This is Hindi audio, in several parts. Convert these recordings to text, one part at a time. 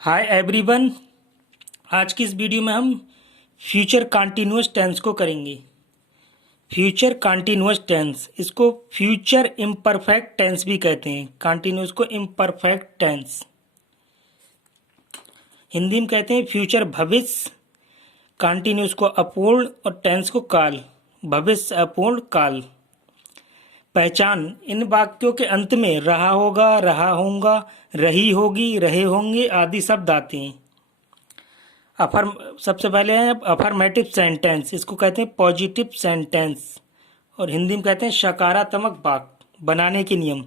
Hi everyone. आज की इस वीडियो में हम फ्यूचर कंटीन्यूअस टेंस को करेंगे। फ्यूचर कंटीन्यूअस टेंस, इसको फ्यूचर इम्परफेक्ट टेंस भी कहते हैं। कंटीन्यूअस को इम्परफेक्ट टेंस, हिंदी में कहते हैं फ्यूचर भविष्य, कंटीन्यूअस को अपूर्ण और टेंस को काल, भविष्य अपूर्ण काल। पहचान, इन वाक्यों के अंत में रहा होगा, रहा होगा, रही होगी, रहे होंगे आदि शब्द आते हैं। सबसे पहले है अफर्मेटिव सेंटेंस, इसको कहते हैं पॉजिटिव सेंटेंस और हिंदी में कहते हैं सकारात्मक वाक्य बनाने के नियम।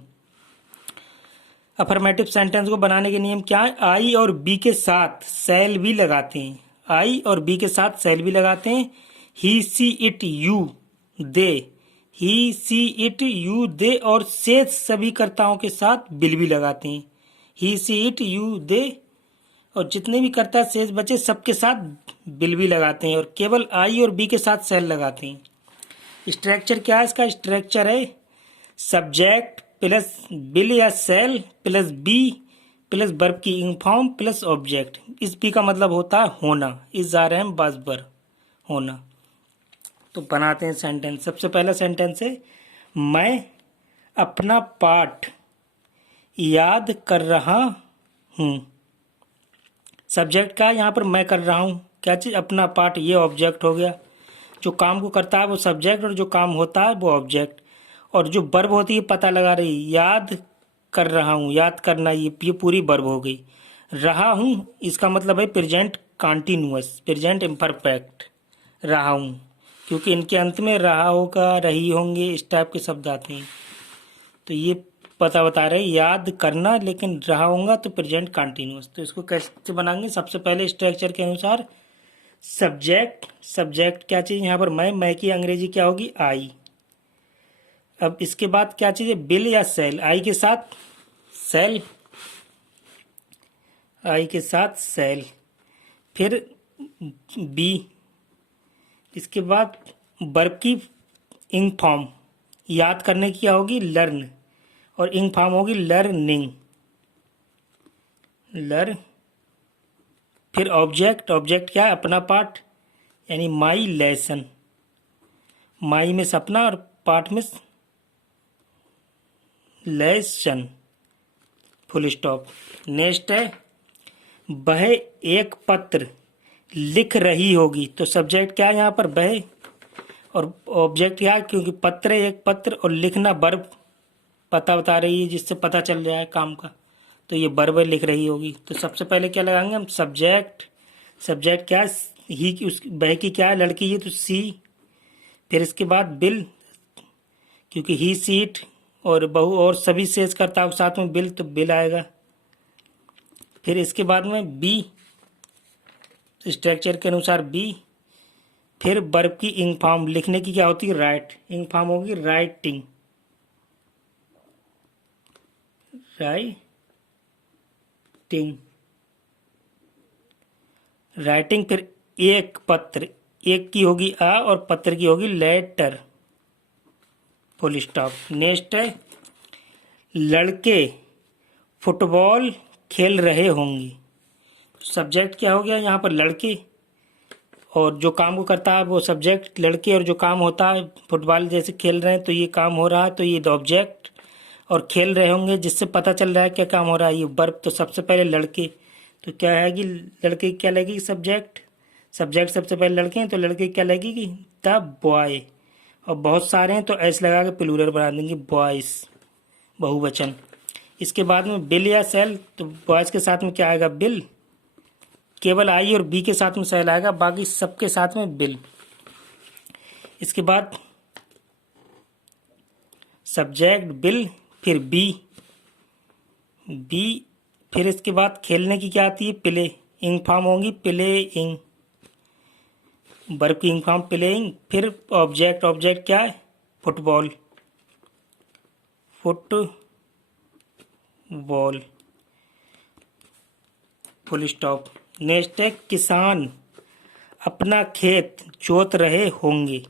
अफर्मेटिव सेंटेंस को बनाने के नियम क्या है? आई और बी के साथ सेल भी लगाते हैं। आई और बी के साथ सेल भी लगाते हैं। ही see it you they, he see it you they और शेष सभी कर्ताओं के साथ बिल भी लगाते हैं। ही सी इट यू दे और जितने भी कर्ता शेष बचे सबके साथ बिल भी लगाते हैं और केवल आई और बी के साथ सेल लगाते हैं। स्ट्रक्चर क्या है इसका? स्ट्रक्चर है सब्जेक्ट प्लस बिल या shall plus be plus verb की इंग फॉर्म प्लस ऑब्जेक्ट। इस बी का मतलब होता है होना, इस जा रहे हैं बाजबर होना। तो बनाते हैं सेंटेंस। सबसे पहला सेंटेंस है मैं अपना पाठ याद कर रहा हूँ। सब्जेक्ट का यहाँ पर मैं कर रहा हूँ, क्या चीज़? अपना पाठ, ये ऑब्जेक्ट हो गया। जो काम को करता है वो सब्जेक्ट और जो काम होता है वो ऑब्जेक्ट। और जो वर्ब होती है पता लगा रही, याद कर रहा हूँ, याद करना, ये पूरी वर्ब हो गई। रहा हूँ इसका मतलब है प्रेजेंट कंटिन्यूअस, प्रेजेंट इम्परफेक्ट, रहा हूँ, क्योंकि इनके अंत में रहा होगा, रही होंगे, इस टाइप के शब्द आते हैं। तो ये पता बता रहे याद करना, लेकिन रहा होगा तो प्रेजेंट कंटिन्यूअस। तो इसको कैसे बनाएंगे? सबसे पहले स्ट्रक्चर के अनुसार सब्जेक्ट, सब्जेक्ट क्या चीज़ यहाँ पर? मैं की अंग्रेजी क्या होगी? आई। अब इसके बाद क्या चीज़ है? बिल या सेल। आई के साथ सेल, आई के साथ सेल, फिर बी, इसके बाद वर्ब की इंग फॉर्म, याद करने की क्या होगी? लर्न, और इंग फॉर्म होगी लर्निंग, लर्न। फिर ऑब्जेक्ट, ऑब्जेक्ट क्या है? अपना पाठ, यानी माई लेसन, माई में सपना और पाठ में लेसन, फुल स्टॉप। नेक्स्ट है वह एक पत्र लिख रही होगी। तो सब्जेक्ट क्या है यहाँ पर? वह, और ऑब्जेक्ट क्या है? क्योंकि पत्र एक पत्र और लिखना वर्ब पता बता रही है, जिससे पता चल रहा है काम का, तो ये वर्ब लिख रही होगी। तो सबसे पहले क्या लगाएंगे हम? सब्जेक्ट, सब्जेक्ट क्या है? ही की, उस वह की क्या है? लड़की है तो सी। फिर इसके बाद बिल, क्योंकि ही सीट और बहु और सभी शेष कर्ताओं के साथ में बिल, तो बिल आएगा। फिर इसके बाद में बी, स्ट्रक्चर के अनुसार बी। फिर वर्ब की इंग फॉर्म, लिखने की क्या होती है? राइट, इंग फॉर्म होगी राइटिंग, राइटिंग, राइटिंग। फिर एक पत्र, एक की होगी आ और पत्र की होगी लेटर, फुल स्टॉप। नेक्स्ट है लड़के फुटबॉल खेल रहे होंगे। सब्जेक्ट क्या हो गया यहाँ पर? लड़के, और जो काम को करता है वो सब्जेक्ट लड़के, और जो काम होता है फुटबॉल जैसे खेल रहे हैं तो ये काम हो रहा है, तो ये ऑब्जेक्ट, और खेल रहे होंगे जिससे पता चल रहा है क्या काम हो रहा है, ये वर्ब। तो सबसे पहले लड़के, तो क्या है कि लड़के क्या लगेगी? सब्जेक्ट, सब्जेक्ट सबसे पहले लड़के हैं तो लड़के क्या लगेगी? द बॉय, और बहुत सारे हैं तो ऐसे लगा के प्लूरल बना देंगे, बॉयज, बहुवचन। इसके बाद में बिल या सेल, तो बॉयज के साथ में क्या आएगा? बिल, केवल आई और बी के साथ में सेल आएगा, बाकी सबके साथ में बिल। इसके बाद सब्जेक्ट बिल, फिर बी, बी। फिर इसके बाद खेलने की क्या आती है? प्ले, इंग फॉर्म होंगी प्लेइंग, वर्ब की इंग फॉर्म प्लेइंग। फिर ऑब्जेक्ट, ऑब्जेक्ट क्या है? Football, football, full stop. Next है किसान अपना खेत जोत रहे होंगे।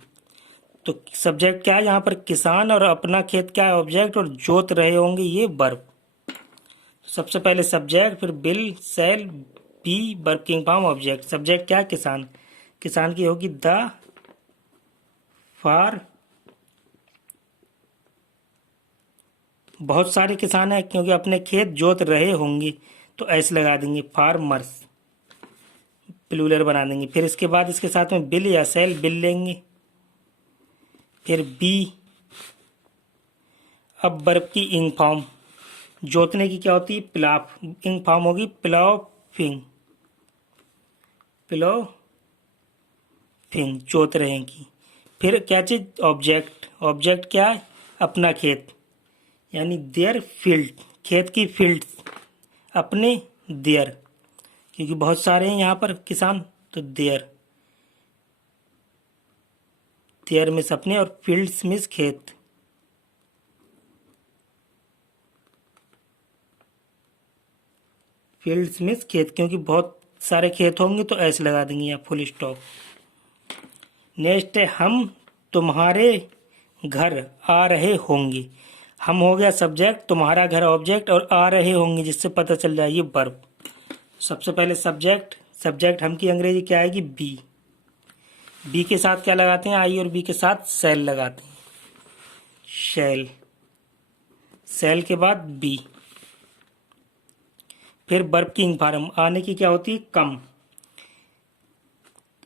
तो सब्जेक्ट क्या है यहाँ पर? किसान, और अपना खेत क्या है? ऑब्जेक्ट, और जोत रहे होंगे ये वर्ब। सबसे पहले सब्जेक्ट, फिर will, shall, be verb ing form object. Subject क्या है? किसान। किसान की होगी द फार। बहुत सारे किसान हैं क्योंकि अपने खेत जोत रहे होंगे तो ऐसे लगा देंगे फार्मर्स, प्लूरल बना देंगे। फिर इसके बाद इसके साथ में बिल या सेल, बिल लेंगे। फिर बी। अब वर्ब की इंग फॉर्म, जोतने की क्या होती है? प्लाफ। इंग फॉर्म होगी प्लाउफिंग। प्लाउफिंग, जोत रहे की। फिर क्या चीज? ऑब्जेक्ट। ऑब्जेक्ट क्या है? अपना खेत, यानी देयर फील्ड, खेत की फील्ड, अपने देयर, क्योंकि बहुत सारे हैं यहाँ पर किसान, तो देयर। देयर मिस अपने और फील्ड्स मिस खेत। फील्ड्स मिस खेत, क्योंकि बहुत सारे खेत होंगे तो ऐसे लगा देंगे यहाँ फुल स्टॉप। नेक्स्ट है हम तुम्हारे घर आ रहे होंगे। हम हो गया सब्जेक्ट, तुम्हारा घर ऑब्जेक्ट, और आ रहे होंगे जिससे पता चल जाए ये वर्ब। सबसे पहले सब्जेक्ट। सब्जेक्ट हम की अंग्रेजी क्या आएगी? बी। बी के साथ क्या लगाते हैं? आई, और बी के साथ सेल लगाते हैं, शेल। सेल के बाद बी। फिर वर्ब की इंग फॉर्म, आने की क्या होती है? कम।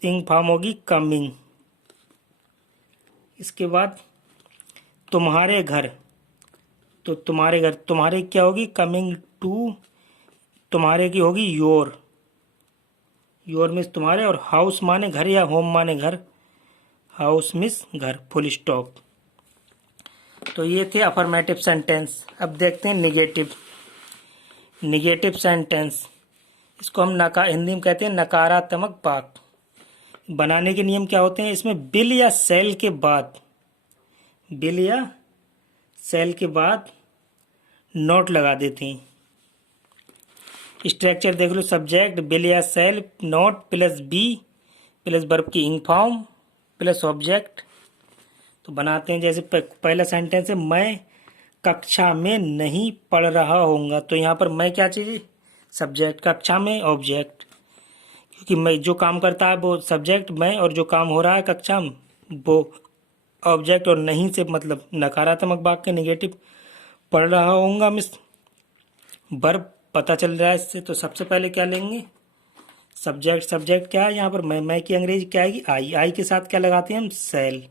इंग फॉर्म होगी कमिंग। इसके बाद तुम्हारे घर, तो तुम्हारे घर, तुम्हारे क्या होगी? Coming to. तुम्हारे की होगी योर। योर मिस तुम्हारे, और हाउस माने घर या होम माने घर, हाउस मिस घर, फुल स्टॉप। तो ये थे अफर्मेटिव सेंटेंस। अब देखते हैं निगेटिव। निगेटिव सेंटेंस, इसको हम हिंदी में कहते हैं नकारात्मक वाक्य। बनाने के नियम क्या होते हैं? इसमें बिल या सेल के बाद, बिल या सेल के बाद नोट लगा देते हैं। स्ट्रक्चर देख लो, सब्जेक्ट, बिल या shall, not plus be plus verb की इंग फॉर्म प्लस ऑब्जेक्ट। तो बनाते हैं, जैसे पहला सेंटेंस है मैं कक्षा में नहीं पढ़ रहा होऊंगा, तो यहाँ पर मैं क्या चाहिए? सब्जेक्ट, कक्षा में ऑब्जेक्ट, क्योंकि मैं जो काम करता है वो सब्जेक्ट मैं, और जो काम हो रहा है कक्षा में वो ऑब्जेक्ट। और नहीं से मतलब नकारात्मक वाक्य, नेगेटिव। पढ़ रहा होऊंगा मिस वर्ब पता चल रहा है इससे। तो सबसे पहले क्या लेंगे? सब्जेक्ट। सब्जेक्ट क्या है यहाँ पर? मैं की अंग्रेजी क्या आएगी? आई। आई के साथ क्या लगाते हैं हम? सेल।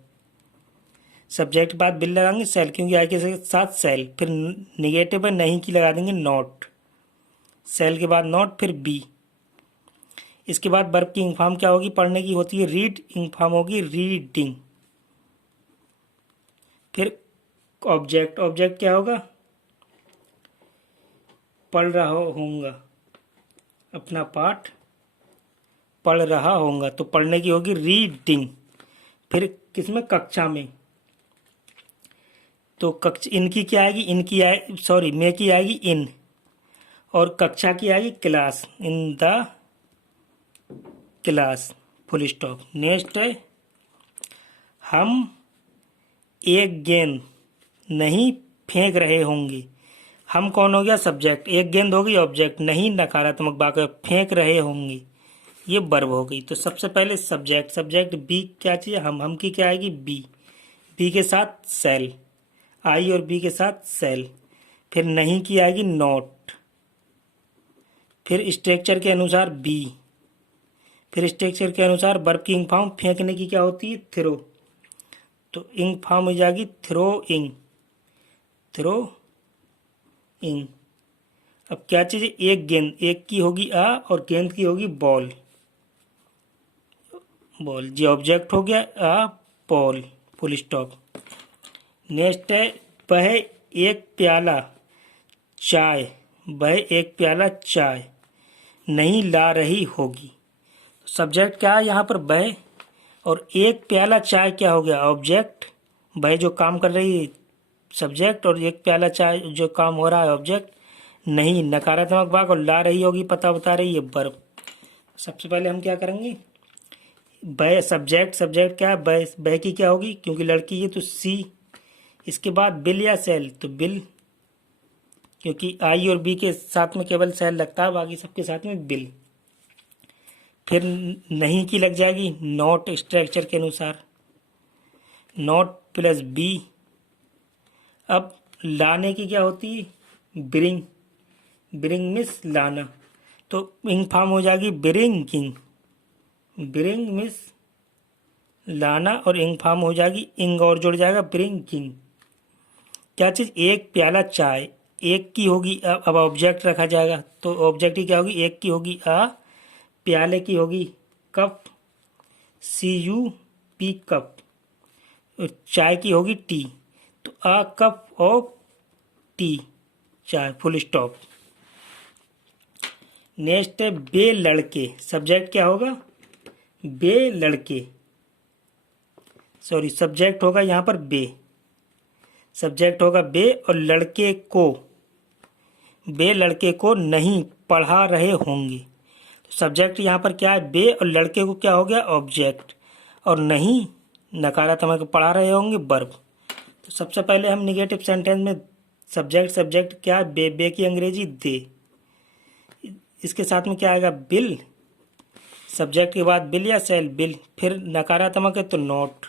सब्जेक्ट के बाद बिल लगाएंगे, सेल, क्योंकि आई के साथ सेल। फिर निगेटिव है, नहीं की लगा देंगे नॉट। सेल के बाद नॉट, फिर बी। इसके बाद वर्ब की इंग फॉर्म क्या होगी? पढ़ने की होती है रीड, इंग फॉर्म होगी रीडिंग। फिर ऑब्जेक्ट। ऑब्जेक्ट क्या होगा? पढ़ रहा होऊंगा, अपना पाठ पढ़ रहा होऊंगा, तो पढ़ने की होगी रीडिंग। फिर किसमें? कक्षा में। तो इनकी क्या आएगी? इनकी सॉरी मैं की आएगी इन, और कक्षा की आएगी class, in the class, full stop. Next है हम एक गेंद नहीं फेंक रहे होंगे। हम कौन हो गया? सब्जेक्ट। एक गेंद होगी ऑब्जेक्ट, नहीं नकारात्मक वाक्य, फेंक रहे होंगे ये वर्ब हो गई। तो सबसे पहले सब्जेक्ट। सब्जेक्ट बी क्या चाहिए? हम की क्या आएगी? बी। बी के साथ सेल, आई और बी के साथ सेल। फिर नहीं की आएगी नॉट। फिर स्ट्रक्चर के अनुसार बी। फिर स्ट्रक्चर के अनुसार वर्ब की इंग फॉर्म, फेंकने की क्या होती है? थ्रो। तो इंग फॉर्म हो जाएगी थ्रोइंग, थ्रोइंग। अब क्या चीज़? एक गेंद, एक की होगी आ और गेंद की होगी बॉल, बॉल। जी ऑब्जेक्ट हो गया आ बॉल, फुल स्टॉप। नेक्स्ट है वह एक प्याला चाय, वह एक प्याला चाय नहीं ला रही होगी। सब्जेक्ट क्या है यहाँ पर? वह, और एक प्याला चाय क्या हो गया? ऑब्जेक्ट। वह जो काम कर रही है सब्जेक्ट, और एक प्याला चाय जो काम हो रहा है ऑब्जेक्ट। नहीं नकारात्मक वाक्य, और ला रही होगी पता बता रही है वर्ब। सबसे पहले हम क्या करेंगे? वह सब्जेक्ट। सब्जेक्ट क्या है? वह की क्या होगी? क्योंकि लड़की है तो सी। इसके बाद बिल या सेल, तो बिल, क्योंकि आई और बी के साथ में केवल सेल लगता है, बाकी सबके साथ में बिल। फिर नहीं की लग जाएगी नॉट स्ट्रक्चर के अनुसार, नॉट प्लस बी। अब लाने की क्या होती है, ब्रिंग, ब्रिंग मिस लाना, तो इंग फॉर्म हो जाएगी ब्रिंगिंग, ब्रिंग मिस लाना, और इंग फॉर्म हो जाएगी, इंग और जुड़ जाएगा ब्रिंगिंग। क्या चीज़, एक प्याला चाय, एक की होगी, अब ऑब्जेक्ट रखा जाएगा तो ऑब्जेक्ट की क्या होगी, एक की होगी आ, प्याले की होगी कप, CUP कप, और चाय की होगी टी, तो आ कप ऑफ टी, चाय, फुल स्टॉप। नेक्स्ट है बे लड़के, सब्जेक्ट क्या होगा, बे लड़के, सॉरी सब्जेक्ट होगा यहाँ पर बे, सब्जेक्ट होगा बे, और लड़के को, बे लड़के को नहीं पढ़ा रहे होंगे, तो सब्जेक्ट यहाँ पर क्या है बे, और लड़के को क्या हो गया ऑब्जेक्ट, और नहीं नकारात्मक पढ़ा रहे होंगे वर्ब। तो सबसे पहले हम निगेटिव सेंटेंस में सब्जेक्ट क्या है, बे की अंग्रेजी दे, इसके साथ में क्या आएगा बिल, सब्जेक्ट के बाद बिल या सेल, बिल, फिर नकारात्मक है तो नॉट,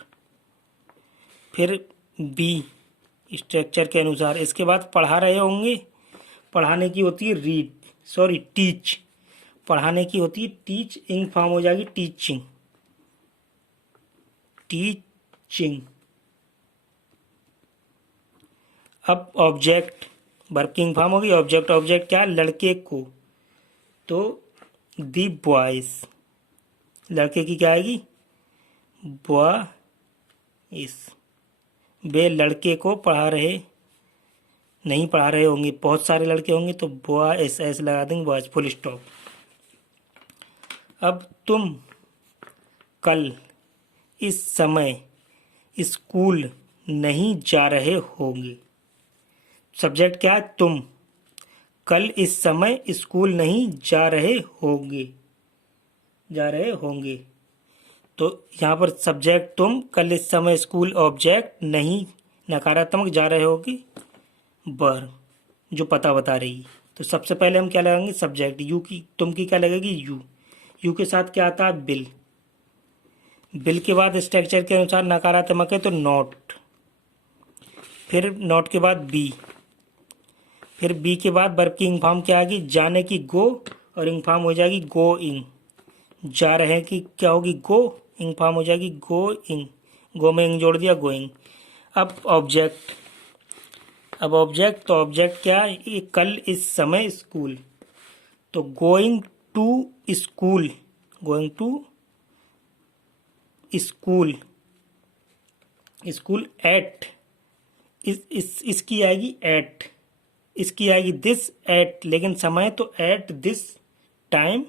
फिर बी स्ट्रक्चर के अनुसार, इसके बाद पढ़ा रहे होंगे, पढ़ाने की होती है रीड, सॉरी टीच, पढ़ाने की होती है टीच, इंग फॉर्म हो जाएगी टीचिंग, टीचिंग। अब ऑब्जेक्ट, वर्ब की इंग फॉर्म होगी ऑब्जेक्ट, ऑब्जेक्ट क्या है लड़के को, तो दी बॉयज, लड़के की क्या आएगी बॉयज, वे लड़के को पढ़ा रहे, नहीं पढ़ा रहे होंगे, बहुत सारे लड़के होंगे तो बॉयज ऐसे लगा देंगे, बॉयज, फुल स्टॉप। अब तुम कल इस समय स्कूल नहीं जा रहे होंगे, सब्जेक्ट क्या है तुम, कल इस समय स्कूल नहीं जा रहे होंगे, जा रहे होंगे, तो यहाँ पर सब्जेक्ट तुम, कल इस समय स्कूल ऑब्जेक्ट, नहीं नकारात्मक जा रहे होगे वर्ब जो पता बता रही। तो सबसे पहले हम क्या लगाएंगे सब्जेक्ट, यू की, तुम की क्या लगेगी यू, यू के साथ क्या आता है बिल, बिल के बाद स्ट्रक्चर के अनुसार नकारात्मक है तो नॉट, फिर नॉट के बाद बी, फिर बी के बाद वर्ब की इंग फॉर्म क्या आएगी जाने की गो, और इंग फॉर्म हो जाएगी गोइंग, जा रहे हैं कि क्या होगी गो, इंग फॉर्म हो जाएगी गोइंग, गो में इंग जोड़ दिया गोइंग। अब ऑब्जेक्ट, अब ऑब्जेक्ट, तो ऑब्जेक्ट क्या है ये कल इस समय स्कूल, तो going to school, going to school, school at, इसकी आएगी एट, इसकी आएगी दिस एट, लेकिन समय तो at this time,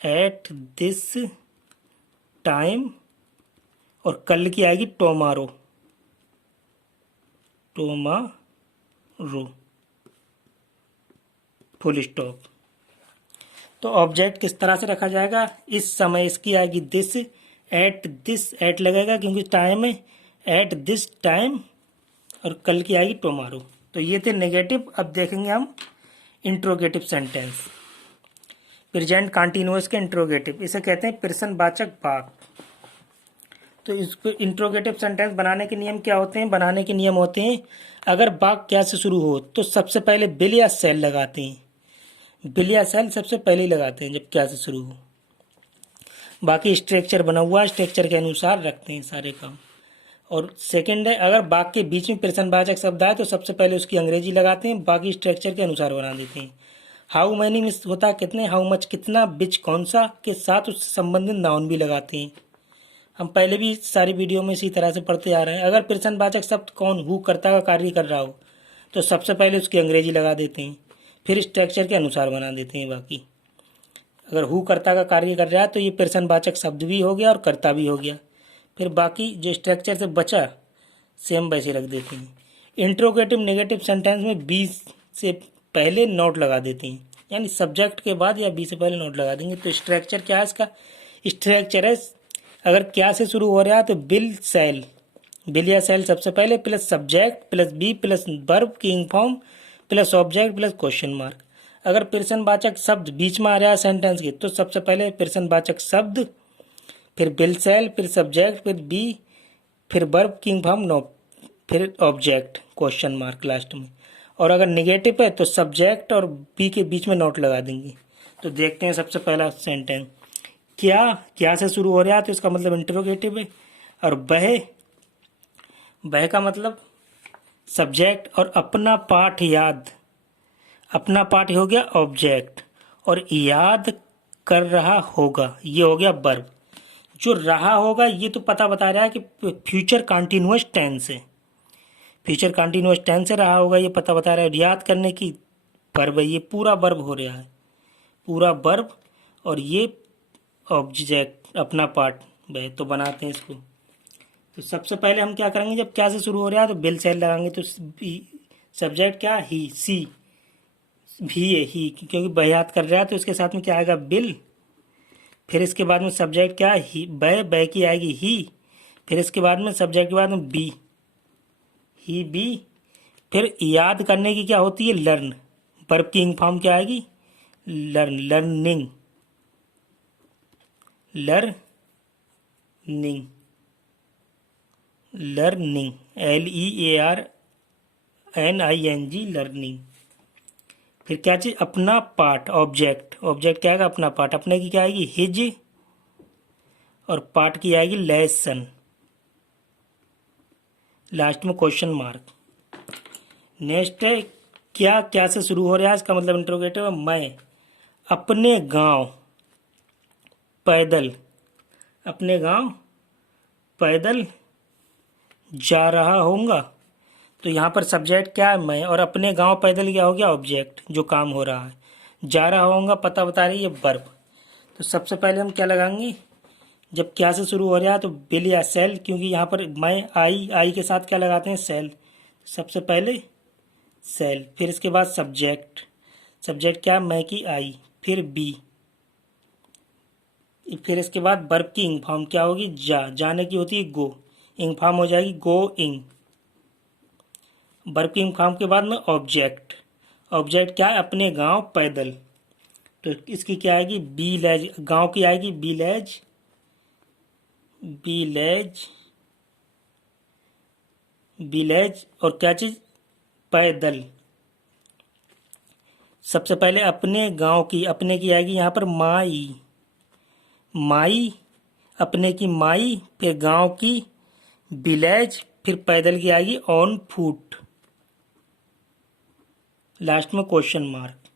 at this time, और कल की आएगी टोमारो, टोमारो, फुल स्टॉप। तो ऑब्जेक्ट किस तरह से रखा जाएगा, इस समय, इसकी आएगी दिस एट लगेगा क्योंकि टाइम है, एट दिस टाइम, और कल की आएगी टुमारो। तो ये थे नेगेटिव। अब देखेंगे हम इंट्रोगेटिव सेंटेंस, प्रेजेंट कंटिन्यूअस के इंट्रोगेटिव, इसे कहते हैं प्रश्नवाचक वाक्य। तो इसको इंट्रोगेटिव सेंटेंस बनाने के नियम क्या होते हैं, बनाने के नियम होते हैं अगर वाक्य क्या से शुरू हो तो सबसे पहले बिल या सेल लगाते हैं, बिल या सेल सबसे पहले ही लगाते हैं जब क्या से शुरू हो, बाकी स्ट्रक्चर बना हुआ है स्ट्रक्चर के अनुसार रखते हैं सारे काम। और सेकंड है अगर वाक्य के बीच में प्रश्नवाचक शब्द आए तो सबसे पहले उसकी अंग्रेजी लगाते हैं, बाकी स्ट्रक्चर के अनुसार बना देते हैं। हाउ मैनी में होता है कितने, हाउ मच कितना, बिच कौन सा, के साथ उससे संबंधित नाउन भी लगाते हैं। हम पहले भी सारी वीडियो में इसी तरह से पढ़ते आ रहे हैं। अगर प्रश्नवाचक शब्द कौन, हु कर्ता का कार्य कर रहा हो तो सबसे पहले उसकी अंग्रेजी लगा देते हैं, फिर स्ट्रक्चर के अनुसार बना देते हैं। बाकी अगर हु कर्ता का कार्य कर रहा है तो ये प्रश्नवाचक शब्द भी हो गया और कर्ता भी हो गया, फिर बाकी जो स्ट्रक्चर से बचा सेम वैसे रख देते हैं। इंट्रोगेटिव नेगेटिव सेंटेंस में बी से पहले नोट लगा देते हैं, यानी सब्जेक्ट के बाद या बी से पहले नोट लगा देंगे। तो स्ट्रक्चर क्या है इसका, स्ट्रक्चर है अगर क्या से शुरू हो रहा है तो बिल सेल, बिल या सेल सबसे पहले plus subject plus be plus verb की ing form plus object plus question mark. अगर प्रश्नवाचक शब्द बीच में आ रहा है सेंटेंस के तो सबसे पहले प्रश्नवाचक शब्द, फिर विल सेल, फिर सब्जेक्ट, फिर बी, फिर वर्ब किंग फॉर्म नो, फिर ऑब्जेक्ट क्वेश्चन मार्क लास्ट में। और अगर निगेटिव है तो सब्जेक्ट और बी के बीच में नोट लगा देंगे। तो देखते हैं सबसे पहला सेंटेंस, क्या से शुरू हो रहा है तो इसका मतलब इंटरोगेटिव है। और वह का मतलब सब्जेक्ट, और अपना पाठ याद, अपना पाठ हो गया ऑब्जेक्ट, और याद कर रहा होगा ये हो गया वर्ब। जो रहा होगा ये तो पता बता रहा है कि फ्यूचर कंटिन्यूअस टेंस है, फ्यूचर कंटिन्यूअस टेंस से रहा होगा ये पता बता रहा है। याद करने की वर्ब है, ये पूरा वर्ब हो रहा है, पूरा वर्ब, और ये ऑब्जेक्ट अपना पार्ट है। तो बनाते हैं इसको। तो सबसे पहले हम क्या करेंगे, जब क्या से शुरू हो रहा है तो बिल सेल लगाएंगे। तो सब्जेक्ट क्या, ही, सी भी है, ही, क्योंकि वह याद कर रहा है तो इसके साथ में क्या आएगा, बिल। फिर इसके बाद में सब्जेक्ट क्या, ही, वह की आएगी ही। फिर इसके बाद में सब्जेक्ट के बाद में बी, ही, बी। फिर याद करने की क्या होती है, लर्न। वर्ब की इंग फॉर्म क्या आएगी, learn, learning, learning, learning, LEARNING, learning. फिर क्या चीज, अपना पार्ट, ऑब्जेक्ट, ऑब्जेक्ट क्या आएगा, अपना पार्ट। अपने की क्या आएगी, हिज, और पार्ट की आएगी लेसन, लास्ट में क्वेश्चन मार्क। नेक्स्ट है, क्या से शुरू हो रहा है, इसका मतलब इंट्रोगेटिव है। मैं अपने गांव पैदल, अपने गांव पैदल जा रहा होऊंगा। तो यहाँ पर सब्जेक्ट क्या है, मैं, और अपने गांव पैदल क्या हो गया, ऑब्जेक्ट, जो काम हो रहा है। जा रहा होऊंगा पता बता रही है वर्ब। तो सबसे पहले हम क्या लगाएंगे, जब क्या से शुरू हो रहा है तो बिल या सेल, क्योंकि यहाँ पर मैं, आई के साथ क्या लगाते हैं, सेल। सबसे पहले सेल, फिर इसके बाद सब्जेक्ट, सब्जेक्ट क्या, मैं की आई, फिर बी, फिर इसके बाद वर्ब की इंग फॉर्म क्या होगी, जाने की होती है गो, इंग फॉर्म हो जाएगी गोइंग। वर्ब की इंग फॉर्म के बाद में ऑब्जेक्ट, ऑब्जेक्ट क्या है, अपने गांव पैदल। तो इसकी क्या आएगी, विलेज, गांव की आएगी विलेज, विलेज, विलेज, और क्या चीज, पैदल। सबसे पहले अपने गांव की, अपने की आएगी यहाँ पर माई, माई, अपने की माई, फिर गांव की विलेज, फिर पैदल की आएगी ऑन फुट, लास्ट में question mark.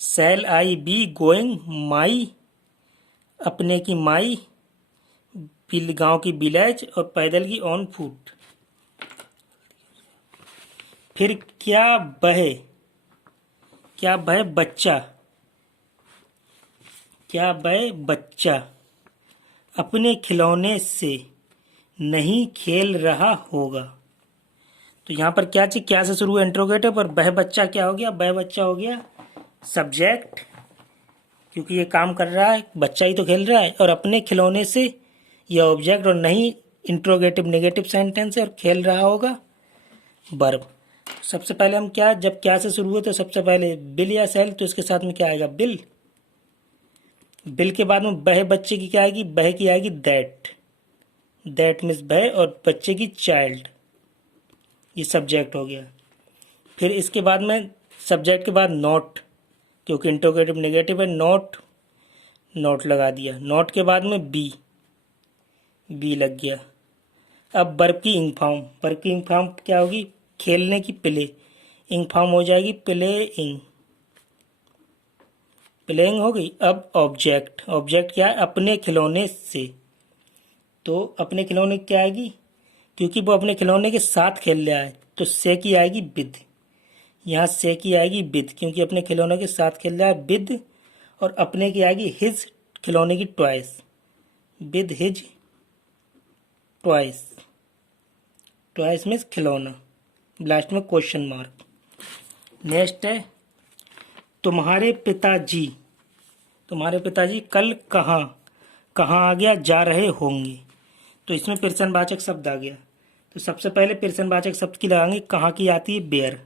Shall I be going my, अपने की माई, गांव की विलेज, और पैदल की ऑन फुट। फिर क्या वह बच्चा, क्या वह बच्चा अपने खिलौने से नहीं खेल रहा होगा। तो यहाँ पर क्या चीज, क्या से शुरू है, इंट्रोगेटिव, पर वह बच्चा क्या हो गया, वह बच्चा हो गया सब्जेक्ट, क्योंकि ये काम कर रहा है, बच्चा ही तो खेल रहा है। और अपने खिलौने से ये ऑब्जेक्ट, और नहीं इंट्रोगेटिव नेगेटिव सेंटेंस है, और खेल रहा होगा वर्ब। सबसे पहले हम क्या, जब क्या से शुरू हुए तो सबसे पहले बिल या सेल, तो इसके साथ में क्या आएगा, बिल। बिल के बाद में वह बच्चे की क्या आएगी, वह की आएगी दैट, दैट मीन्स वह, और बच्चे की चाइल्ड, ये सब्जेक्ट हो गया। फिर इसके बाद में सब्जेक्ट के बाद नॉट, क्योंकि इंट्रोगेटिव नेगेटिव है, नॉट, नॉट लगा दिया। नॉट के बाद में बी, बी लग गया। अब वर्ब की इंग फॉर्म, वर्ब की इंग फॉर्म क्या होगी, खेलने की प्ले, इंग फॉर्म हो जाएगी प्लेइंग, प्लेइंग हो गई। अब ऑब्जेक्ट, ऑब्जेक्ट क्या है, अपने खिलौने से, तो अपने खिलौने क्या आएगी, क्योंकि वो अपने खिलौने के साथ खेल रहा है तो से की आएगी विद, यहाँ से की आएगी विद, क्योंकि अपने खिलौने के साथ खेल रहा है विद। और अपने की आएगी हिज, खिलौने की twice, with his twice, twice means खिलौना, लास्ट में क्वेश्चन मार्क। नेक्स्ट है, तुम्हारे पिताजी, तुम्हारे पिताजी कल कहाँ, कहाँ आ गया, जा रहे होंगे। तो इसमें प्रश्नवाचक शब्द आ गया। तो सबसे पहले प्रश्नवाचक शब्द की लगाएंगे, कहाँ की आती है, बेयर,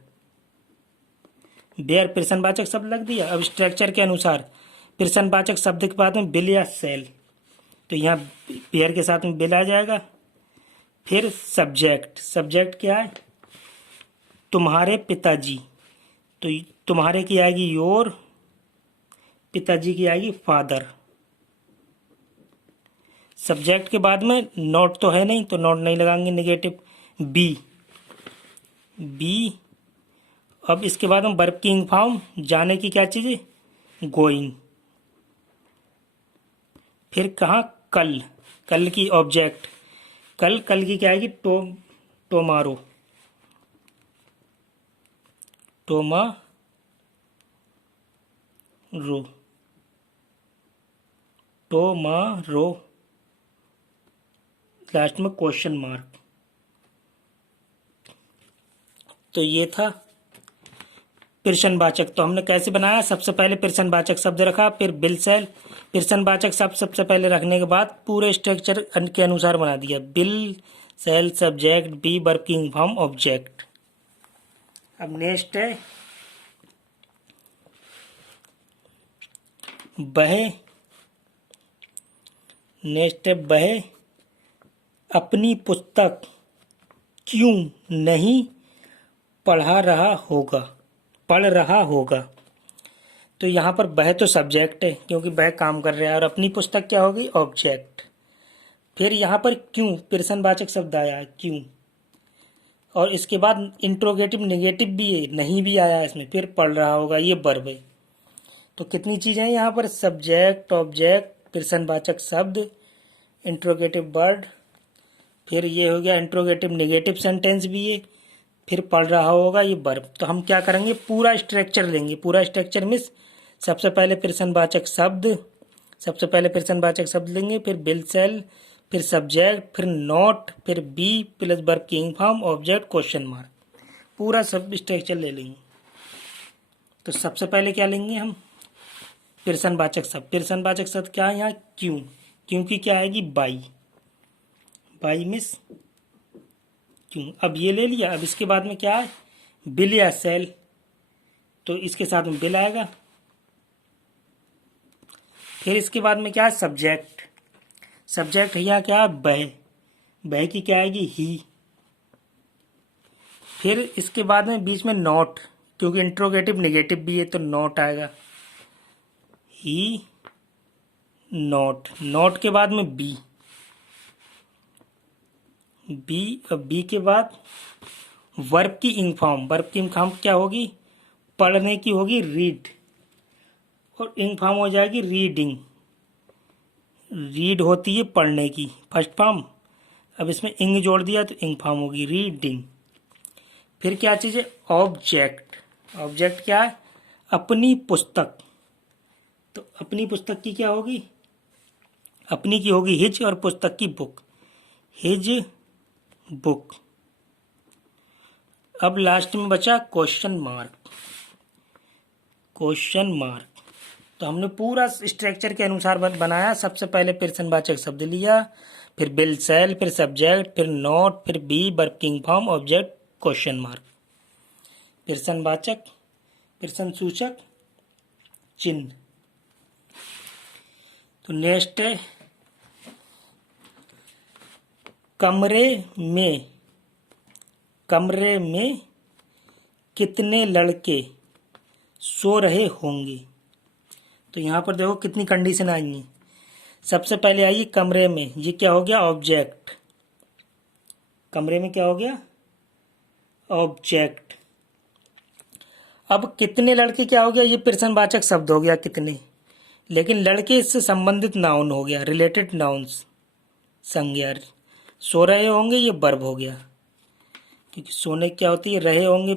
बेयर प्रश्नवाचक शब्द लग दिया। अब स्ट्रक्चर के अनुसार प्रश्नवाचक शब्द के बाद में बिल या सेल, तो यहाँ बेयर के साथ में बिल आ जाएगा। फिर सब्जेक्ट, सब्जेक्ट क्या है, तुम्हारे पिताजी, तो तुम्हारे की आएगी योर, पिताजी की आएगी फादर। सब्जेक्ट के बाद में नॉट तो है नहीं, तो नॉट नहीं लगाएंगे, नेगेटिव। B, B. अब इसके बाद में वर्ब की इंग फॉर्म, जाने की क्या चीज़ है, गोइंग। फिर कहाँ, कल, कल की ऑब्जेक्ट, कल, कल की क्या आएगी, टोमारो, टोमारो, टोमारो, लास्ट में क्वेश्चन मार्क। तो ये था प्रश्नवाचक। तो हमने कैसे बनाया, सबसे पहले प्रश्नवाचक शब्द रखा, फिर बिल सेल, प्रश्नवाचक शब्द सबसे पहले रखने के बाद पूरे स्ट्रक्चर के अनुसार बना दिया, will shall subject be working form object. अब नेक्स्ट है वह, नेक्स्ट है वह अपनी पुस्तक क्यों नहीं पढ़ा रहा होगा, पढ़ रहा होगा। तो यहाँ पर वह तो सब्जेक्ट है क्योंकि वह काम कर रहा है, और अपनी पुस्तक क्या होगी, ऑब्जेक्ट। फिर यहाँ पर क्यों प्रश्नवाचक शब्द आया है, क्यों, और इसके बाद इंट्रोगेटिव नेगेटिव भी है, नहीं भी आया है इसमें, फिर पढ़ रहा होगा, ये वर्ब है। तो कितनी चीज़ें हैं यहाँ पर, सब्जेक्ट, ऑब्जेक्ट, प्रश्नवाचक शब्द, इंट्रोगेटिव वर्ड, फिर ये हो गया इंट्रोगेटिव नेगेटिव सेंटेंस भी है, फिर पढ़ रहा होगा, ये वर्ब। तो हम क्या करेंगे, पूरा स्ट्रक्चर लेंगे। पूरा स्ट्रक्चर मीन्स सबसे पहले प्रश्नवाचक शब्द, सबसे पहले प्रश्नवाचक शब्द लेंगे, फिर बिल सेल, फिर सब्जेक्ट, फिर नॉट, फिर बी प्लस वर्ब की ing form, object, question mark, पूरा सब स्ट्रक्चर ले लेंगे। तो सबसे पहले क्या लेंगे हम, प्रश्नवाचक शब्द। प्रश्नवाचक शब्द क्या है यहाँ, क्यों, क्योंकि क्या आएगी, बाई, बाई मिस क्यों। अब ये ले लिया। अब इसके बाद में क्या है, बिल या सेल, तो इसके साथ में बिल आएगा। फिर इसके बाद में क्या है, सब्जेक्ट, सब्जेक्ट यहाँ क्या है, वह, वह की क्या आएगी, ही। फिर इसके बाद में बीच में नॉट, क्योंकि इंट्रोगेटिव नेगेटिव भी है तो नॉट आएगा, ही नॉट। नॉट के बाद में बी, बी, अब बी के बाद वर्ब की इंग फॉर्म, वर्ब की इंग फॉर्म क्या होगी, पढ़ने की होगी, रीड, और इंग फॉर्म हो जाएगी रीडिंग। रीड होती है पढ़ने की फर्स्ट फॉर्म, अब इसमें इंग जोड़ दिया तो इंग फॉर्म होगी रीडिंग। फिर क्या चीज़ है, ऑब्जेक्ट, ऑब्जेक्ट क्या है, अपनी पुस्तक, तो अपनी पुस्तक की क्या होगी, अपनी की होगी हिज, और पुस्तक की बुक, हिज बुक। अब लास्ट में बचा क्वेश्चन मार्क, क्वेश्चन मार्क। तो हमने पूरा स्ट्रक्चर के अनुसार बनाया। सबसे पहले प्रश्नवाचक शब्द लिया, फिर बिल सेल, फिर सब्जेक्ट, फिर नॉट, फिर बी वर्ब की ing form, object, question mark. प्रश्नवाचक, प्रश्न सूचक चिन्ह। तो नेक्स्ट है कमरे में, कमरे में कितने लड़के सो रहे होंगे। तो यहाँ पर देखो कितनी कंडीशन आएंगी। सबसे पहले आइए कमरे में, ये क्या हो गया, ऑब्जेक्ट, कमरे में क्या हो गया, ऑब्जेक्ट। अब कितने लड़के क्या हो गया, ये प्रश्नवाचक शब्द हो गया कितने, लेकिन लड़के इससे संबंधित नाउन हो गया, रिलेटेड नाउन्स, संज्ञा। सो रहे होंगे ये वर्ब हो गया, क्योंकि सोने क्या होती है, रहे होंगे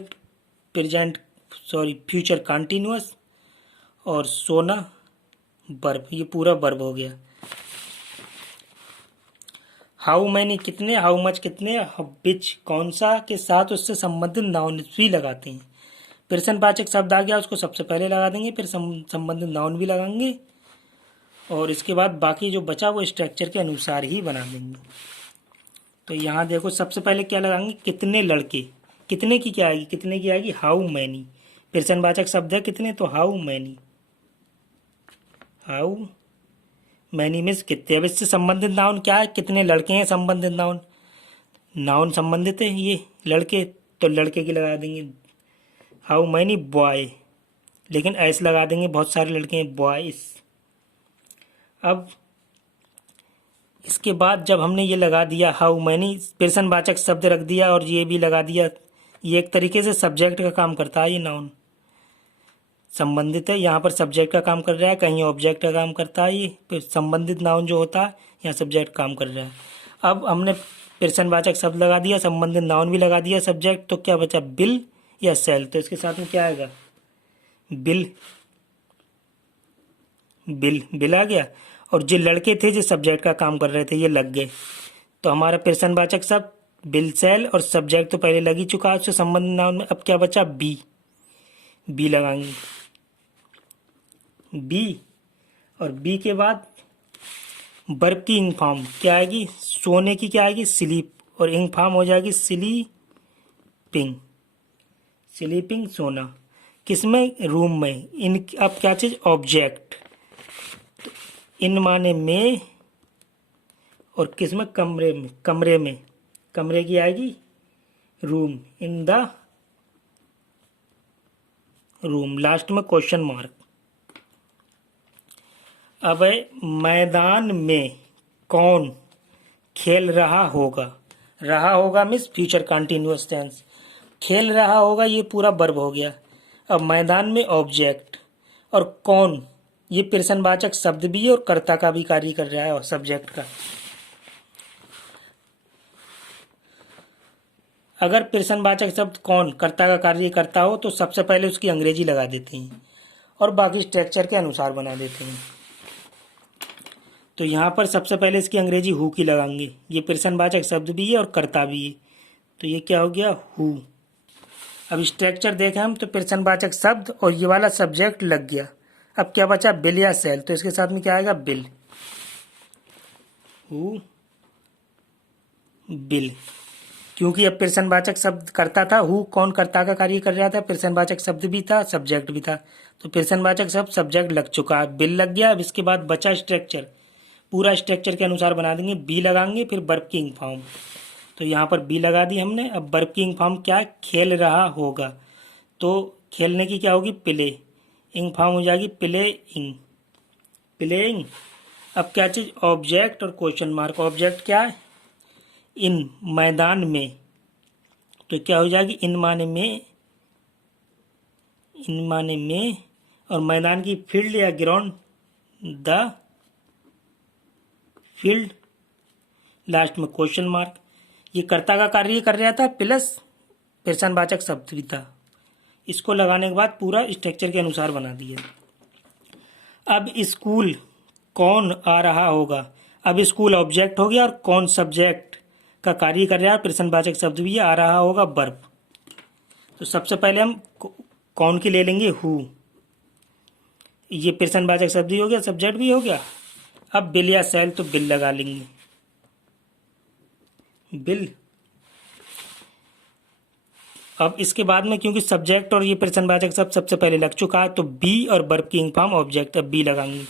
प्रेजेंट, सॉरी फ्यूचर कंटिन्यूअस, और सोना वर्ब, ये पूरा वर्ब हो गया। हाउ मैनी कितने, हाउ मच कितने, विच कौन सा के साथ उससे संबंधित नाउन भी लगाते हैं। प्रश्नवाचक शब्द आ गया, उसको सबसे पहले लगा देंगे, फिर संबंधित नाउन भी लगाएंगे, और इसके बाद बाकी जो बचा वो स्ट्रक्चर के अनुसार ही बना देंगे। तो यहाँ देखो सबसे पहले क्या लगाएंगे, कितने लड़के, कितने की क्या आएगी, कितने की आएगी, हाउ मैनी, प्रश्नवाचक शब्द है कितने, तो हाउ मैनी मीन्स कितने। अब इससे संबंधित नाउन क्या है, कितने लड़के हैं, संबंधित नाउन संबंधित है ये लड़के, तो लड़के की लगा देंगे हाउ मैनी बॉय, लेकिन ऐसे लगा देंगे बहुत सारे लड़के हैं बॉयज। अब इसके बाद जब हमने ये लगा दिया हाउ मैनी, प्रश्नवाचक शब्द रख दिया और ये भी लगा दिया, ये एक तरीके से सब्जेक्ट का काम करता है। ये नाउन संबंधित है, यहाँ पर सब्जेक्ट का काम कर रहा है, कहीं ऑब्जेक्ट का काम करता है। ये संबंधित नाउन जो होता है यहाँ सब्जेक्ट काम कर रहा है। अब हमने प्रश्नवाचक शब्द लगा दिया, संबंधित नाउन भी लगा दिया, सब्जेक्ट, तो क्या बचा, बिल या सेल। तो इसके साथ में क्या आएगा, बिल आ गया। और जो लड़के थे जो सब्जेक्ट का काम कर रहे थे ये लग गए, तो हमारा प्रश्नवाचक शब्द बिल सेल और सब्जेक्ट तो पहले लग ही चुका है उससे संबंधित नाउन में। अब क्या बचा, बी लगाएंगे, बी, और बी के बाद वर्ब की इंग फॉर्म क्या आएगी, सोने की क्या आएगी, स्लीप, और इंग फॉर्म हो जाएगी स्लीपिंग सोना, किसमें, रूम में। इन अब क्या चीज, ऑब्जेक्ट, तो इन माने में, और किसमें, कमरे में, कमरे की आएगी room, in the room, last में क्वेश्चन मार्क। अब मैदान में कौन खेल रहा होगा मीन्स फ्यूचर कंटिन्यूअस टेंस, खेल रहा होगा ये पूरा वर्ब हो गया। अब मैदान में ऑब्जेक्ट और कौन, ये प्रश्नवाचक शब्द भी है और कर्ता का भी कार्य कर रहा है और सब्जेक्ट का। अगर प्रश्नवाचक शब्द कौन कर्ता का कार्य करता हो तो सबसे पहले उसकी अंग्रेजी लगा देते हैं और बाकी स्ट्रक्चर के अनुसार बना देते हैं। तो यहाँ पर सबसे पहले इसकी अंग्रेजी हु की लगाएंगे, ये प्रश्नवाचक शब्द भी है और कर्ता भी है, तो ये क्या हो गया, हु। अब स्ट्रक्चर देखें हम तो प्रश्नवाचक शब्द और ये वाला सब्जेक्ट लग गया। अब क्या बचा, बिल या सेल, तो इसके साथ में क्या आएगा, बिल, हु बिल, क्योंकि अब प्रश्नवाचक शब्द करता था, हु कौन कर्ता का कार्य कर रहा था, प्रश्नवाचक शब्द भी था, सब्जेक्ट भी था, तो प्रश्नवाचक शब्द सब्जेक्ट लग चुका है, बिल लग गया। अब इसके बाद बचा स्ट्रक्चर, पूरा स्ट्रक्चर के अनुसार बना देंगे, बी लगाएंगे, फिर वर्ब की इंग फॉर्म, तो यहाँ पर बी लगा दी हमने। अब वर्ब की इंग फॉर्म क्या है, खेल रहा होगा, तो खेलने की क्या होगी, प्ले, इंग फॉर्म हो जाएगी प्लेइंग। अब क्या चीज, ऑब्जेक्ट और क्वेश्चन मार्क, ऑब्जेक्ट क्या है, इन, मैदान में, तो क्या हो जाएगी, इन माने में, और मैदान की फील्ड या ग्राउंड, द फील्ड, लास्ट में क्वेश्चन मार्क। ये कर्ता का कार्य कर रहा था प्लस प्रश्नवाचक शब्द भी था, इसको लगाने के बाद पूरा स्ट्रक्चर के अनुसार बना दिया। अब स्कूल कौन आ रहा होगा, अब स्कूल ऑब्जेक्ट हो गया और कौन सब्जेक्ट का कार्य कर रहा है, प्रश्नवाचक शब्द भी आ रहा होगा वर्ब। तो सबसे पहले हम कौन की ले लेंगे, हु, ये प्रश्नवाचक शब्द भी हो गया, सब्जेक्ट भी हो गया। अब बिल या सेल, तो बिल लगा लेंगे, बिल। अब इसके बाद में क्योंकि सब्जेक्ट और ये प्रश्नवाचक शब्द सबसे पहले लग चुका है तो बी और वर्ब की इंग फॉर्म ऑब्जेक्ट, अब बी लगाएंगे,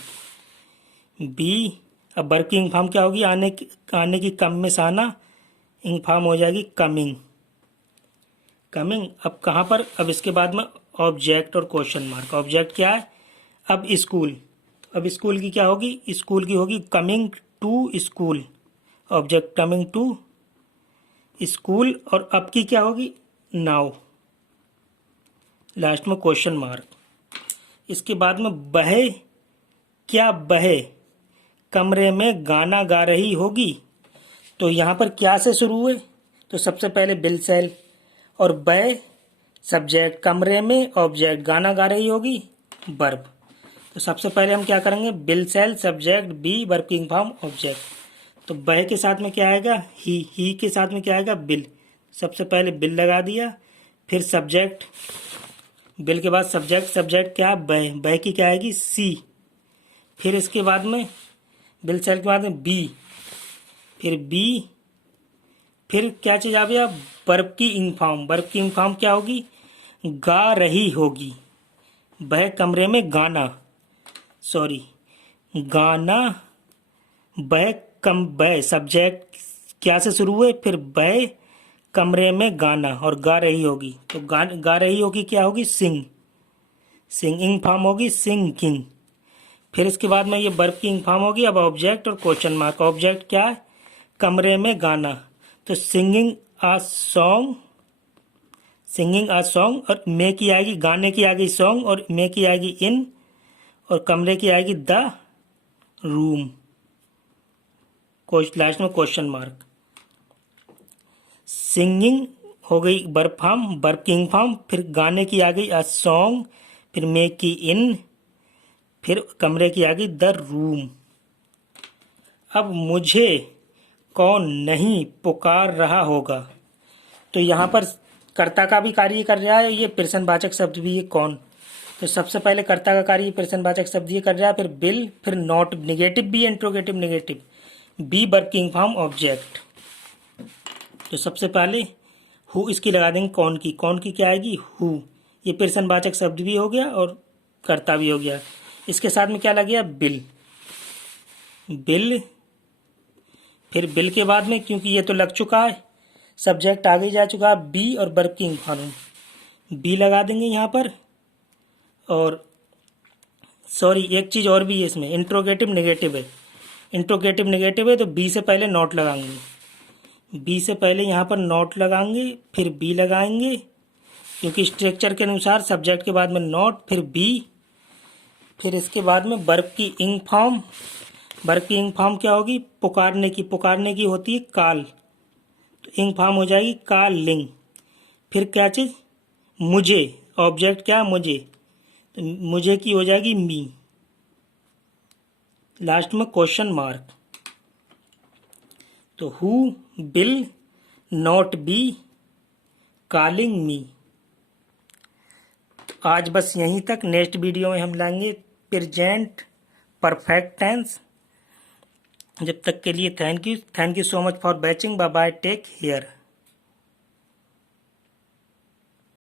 बी। अब वर्ब की इंग फॉर्म क्या होगी, आने की कम में से आना, इंग फॉर्म हो जाएगी कमिंग। अब कहाँ पर, अब इसके बाद में ऑब्जेक्ट और क्वेश्चन मार्क। ऑब्जेक्ट क्या है, अब स्कूल, अब स्कूल की क्या होगी, स्कूल की होगी coming to school, object coming to school, और अब की क्या होगी, नाउ, लास्ट में क्वेश्चन मार्क। इसके बाद में बहे, क्या बहे कमरे में गाना गा रही होगी, तो यहाँ पर क्या से शुरू हुए, तो सबसे पहले बिल सेल और बहे सब्जेक्ट, कमरे में ऑब्जेक्ट, गाना गा रही होगी वर्ब। तो सबसे पहले हम क्या करेंगे, will shall subject, be verb की इंग फॉर्म ऑब्जेक्ट। तो बहे के साथ में क्या आएगा, ही के साथ में क्या आएगा, बिल। सबसे पहले बिल लगा दिया, फिर सब्जेक्ट, बिल के बाद सब्जेक्ट क्या, बह की क्या आएगी, सी। फिर इसके बाद में बिल सेल के बाद में बी, फिर क्या चीज़ आ गया, वर्ब की इंग फॉर्म। वर्ब की इंग फॉर्म क्या होगी, गा रही होगी, वह कमरे में गाना, सॉरी गाना, वह सब्जेक्ट क्या से शुरू हुए, फिर वह कमरे में गाना और गा रही होगी, तो गा रही होगी क्या होगी, सिंग, सिंगिंग फॉर्म होगी सिंगिंग। फिर इसके बाद में ये वर्ब की इंग फॉर्म होगी। अब ऑब्जेक्ट और क्वेश्चन मार्क। ऑब्जेक्ट क्या है, कमरे में गाना, तो सिंगिंग आ सॉन्ग, सिंगिंग आ सॉन्ग, और मे की आएगी, गाने की आएगी सॉन्ग, और मे की आएगी इन, और कमरे की आएगी द रूम, लास्ट में क्वेश्चन मार्क। सिंगिंग हो गई वर्ब फॉर्म, वर्ब की इंग फॉर्म, फिर गाने की आ गई अ सॉन्ग, फिर मे की इन, फिर कमरे की आ गई द रूम। अब मुझे कौन नहीं पुकार रहा होगा, तो यहाँ पर कर्ता का भी कार्य कर रहा है, ये प्रश्नवाचक शब्द भी है कौन। तो सबसे पहले कर्ता का कार्य प्रश्नवाचक शब्द ये कर रहा है, फिर बिल, फिर not, negative be, interrogative negative, be verb की इंग फॉर्म ऑब्जेक्ट। तो सबसे पहले हु इसकी लगा देंगे कौन की क्या आएगी, हु, ये प्रश्नवाचक शब्द भी हो गया और कर्ता भी हो गया। इसके साथ में क्या लग गया, बिल, बिल, फिर बिल के बाद में क्योंकि ये तो लग चुका है, सब्जेक्ट आगे जा चुका है, बी और वर्ब की इंग फॉर्म, बी लगा देंगे यहाँ पर। और सॉरी एक चीज़ और भी है इसमें, इंट्रोगेटिव नेगेटिव है, इंट्रोगेटिव नेगेटिव है तो बी से पहले नॉट लगाएंगे, बी से पहले यहाँ पर नॉट लगाएंगे, फिर बी लगाएंगे, क्योंकि स्ट्रक्चर के अनुसार सब्जेक्ट के बाद में नॉट, फिर बी, फिर इसके बाद में वर्ब की इंग फॉर्म। वर्ब की इंग फॉर्म क्या होगी, पुकारने की, पुकारने की होती है काल, तो इंग फॉर्म हो जाएगी कालिंग। फिर क्या चीज़, मुझे, ऑब्जेक्ट क्या, मुझे, तो मुझे की हो जाएगी मी, लास्ट में क्वेश्चन मार्क। तो who will not be calling me. आज बस यहीं तक, नेक्स्ट वीडियो में हम लाएंगे प्रेजेंट परफेक्ट टेंस। जब तक के लिए thank you so much for watching, bye bye, take care.